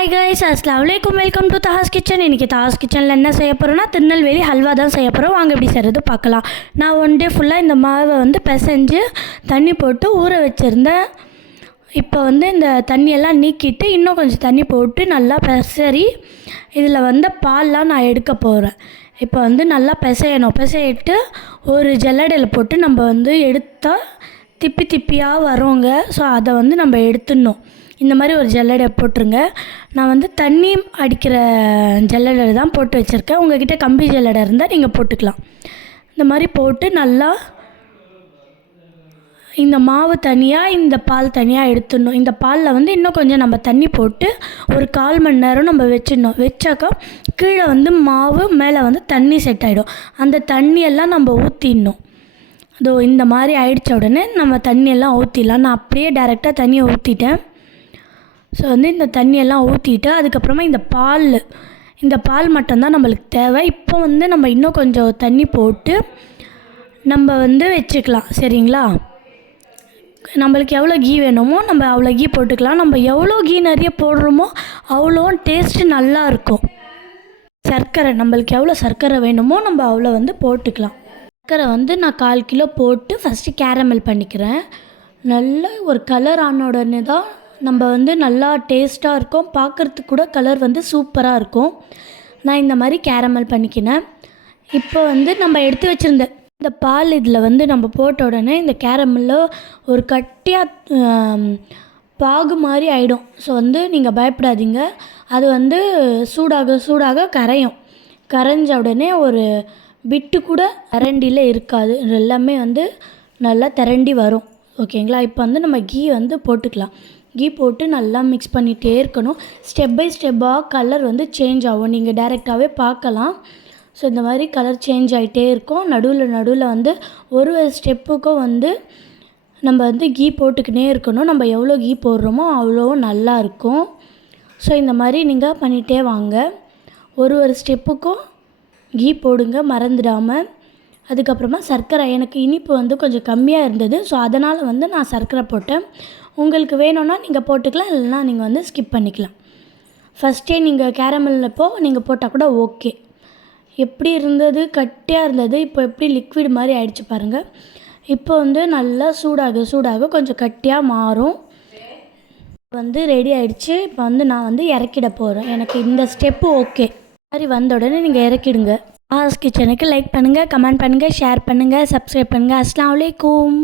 Hi guys அஸ்லாம் வலைக்கம் welcome to தஹாஸ் kitchen இன்றைக்கி தஹாஸ் கிச்சனில் என்ன செய்ய போகிறோம்னா திருநெல்வேலி ஹல்வா தான் செய்ய போகிறோம் வாங்க எப்படி செய்கிறது பார்க்கலாம். நான் ஒன் டே ஃபுல்லாக இந்த மாவை வந்து பிசைஞ்சு தண்ணி போட்டு ஊற வச்சுருந்தேன். இப்போ வந்து இந்த தண்ணியெல்லாம் நீக்கிட்டு இன்னும் கொஞ்சம் தண்ணி போட்டு நல்லா பெசரி இதில் வந்து பால்லாம் நான் எடுக்க போகிறேன் இப்போ வந்து நல்லா பிசையணும். பிசையிட்டு ஒரு ஜல்லடையில் போட்டு நம்ம வந்து எடுத்தால் திப்பி திப்பியாக வருங்க. ஸோ அதை வந்து நம்ம எடுத்துடணும். இந்த மாதிரி ஒரு ஜல்லடை போட்டுருங்க. நான் வந்து தண்ணி அடிக்கிற ஜல்லடை தான் போட்டு வச்சுருக்கேன். உங்ககிட்ட கம்பி ஜல்லடை இருந்தால் நீங்கள் போட்டுக்கலாம். இந்த மாதிரி போட்டு நல்லா இந்த மாவு தனியாக இந்த பால் தனியாக எடுத்துடணும். இந்த பாலில் வந்து இன்னும் கொஞ்சம் நம்ம தண்ணி போட்டு ஒரு கால் மணி நேரம் நம்ம வச்சிடணும். வச்சாக்கா கீழே வந்து மாவு மேலே வந்து தண்ணி செட் ஆகிடும் அந்த தண்ணியெல்லாம் நம்ம ஊற்றிடணும் அதோ இந்த மாதிரி ஆயிடுச்ச உடனே நம்ம தண்ணியெல்லாம் ஊற்றிடலாம் நான் அப்படியே டேரெக்டாக தண்ணியை ஊற்றிட்டேன் ஸோ வந்து இந்த தண்ணியெல்லாம் ஊற்றிட்டு அதுக்கப்புறமா இந்த பால் இந்த பால் மட்டும்தான் நம்மளுக்கு தேவை. இப்போ வந்து நம்ம இன்னும் கொஞ்சம் தண்ணி போட்டு நம்ம வந்து வச்சுக்கலாம் சரிங்களா? நம்மளுக்கு எவ்வளோ கீ வேணுமோ நம்ம அவ்வளோ கீ போட்டுக்கலாம். நம்ம எவ்வளோ கீ நிறைய போடுறோமோ அவ்வளோ டேஸ்ட்டு நல்லா இருக்கும். சர்க்கரை நம்மளுக்கு எவ்வளோ சர்க்கரை வேணுமோ நம்ம அவ்வளோ வந்து போட்டுக்கலாம். சர்க்கரை வந்து நான் கால் கிலோ போட்டு ஃபஸ்ட்டு கேரமல் பண்ணிக்கிறேன். நல்ல ஒரு கலர் ஆன உடனே தான் நம்ம வந்து நல்லா டேஸ்ட்டாக இருக்கும். பார்க்குறதுக்கு கூட கலர் வந்து சூப்பராக இருக்கும். நான் இந்த மாதிரி கேரமல் பண்ணிக்கினேன். இப்போ வந்து நம்ம எடுத்து வச்சுருந்த இந்த பால் இதில் வந்து நம்ம போட்ட உடனே இந்த கேரமலில் ஒரு கட்டியாக பாகு மாதிரி ஆகிடும் ஸோ வந்து நீங்கள் பயப்படாதீங்க. அது வந்து சூடாக சூடாக கரையும். கரைஞ்ச உடனே ஒரு பிட்டு கூட அரண்டியில் இருக்காது. எல்லாமே வந்து நல்லா திரண்டி வரும். ஓகேங்களா இப்போ வந்து நம்ம கீ வந்து போட்டுக்கலாம். கீ போட்டு நல்லா மிக்ஸ் பண்ணிகிட்டே இருக்கணும். ஸ்டெப் பை ஸ்டெப்பாக கலர் வந்து சேஞ்ச் ஆகும். நீங்கள் டைரெக்டாகவே பார்க்கலாம். ஸோ இந்த மாதிரி கலர் சேஞ்ச் ஆகிட்டே இருக்கும். நடுவில் நடுவில் வந்து ஒரு ஒரு ஸ்டெப்புக்கும் வந்து நம்ம வந்து கீ போட்டுக்கினே இருக்கணும். நம்ம எவ்வளோ கீ போடுறோமோ அவ்வளோ நல்லாயிருக்கும் ஸோ இந்த மாதிரி நீங்கள் பண்ணிகிட்டே வாங்க. ஒரு ஒரு ஸ்டெப்புக்கும் கீ போடுங்க மறந்துடாமல் அதுக்கப்புறமா சர்க்கரை எனக்கு இனிப்பு வந்து கொஞ்சம் கம்மியாக இருந்தது. ஸோ அதனால் வந்து நான் சர்க்கரை போட்டேன். உங்களுக்கு வேணும்னா நீங்கள் போட்டுக்கலாம் இல்லைனா நீங்கள் வந்து ஸ்கிப் பண்ணிக்கலாம். ஃபஸ்ட்டே நீங்கள் கேரமல் அப்போ நீங்கள் போட்டால் கூட ஓகே எப்படி இருந்தது கட்டியாக இருந்தது இப்போ எப்படி லிக்விட் மாதிரி ஆயிடுச்சு பாருங்கள் இப்போ வந்து நல்லா சூடாக சூடாக கொஞ்சம் கட்டியாக மாறும். வந்து ரெடி ஆகிடுச்சு இப்போ வந்து நான் வந்து இறக்கிட போகிறேன் எனக்கு இந்த ஸ்டெப்பு ஓகே மாதிரி வந்த உடனே நீங்கள் இறக்கிடுங்க. ஆஸ் கிச்சனுக்கு லைக் பண்ணுங்கள் கமெண்ட் பண்ணுங்கள் ஷேர் பண்ணுங்கள் சப்ஸ்கிரைப் பண்ணுங்கள் அஸ்லாம் வலைக்கும்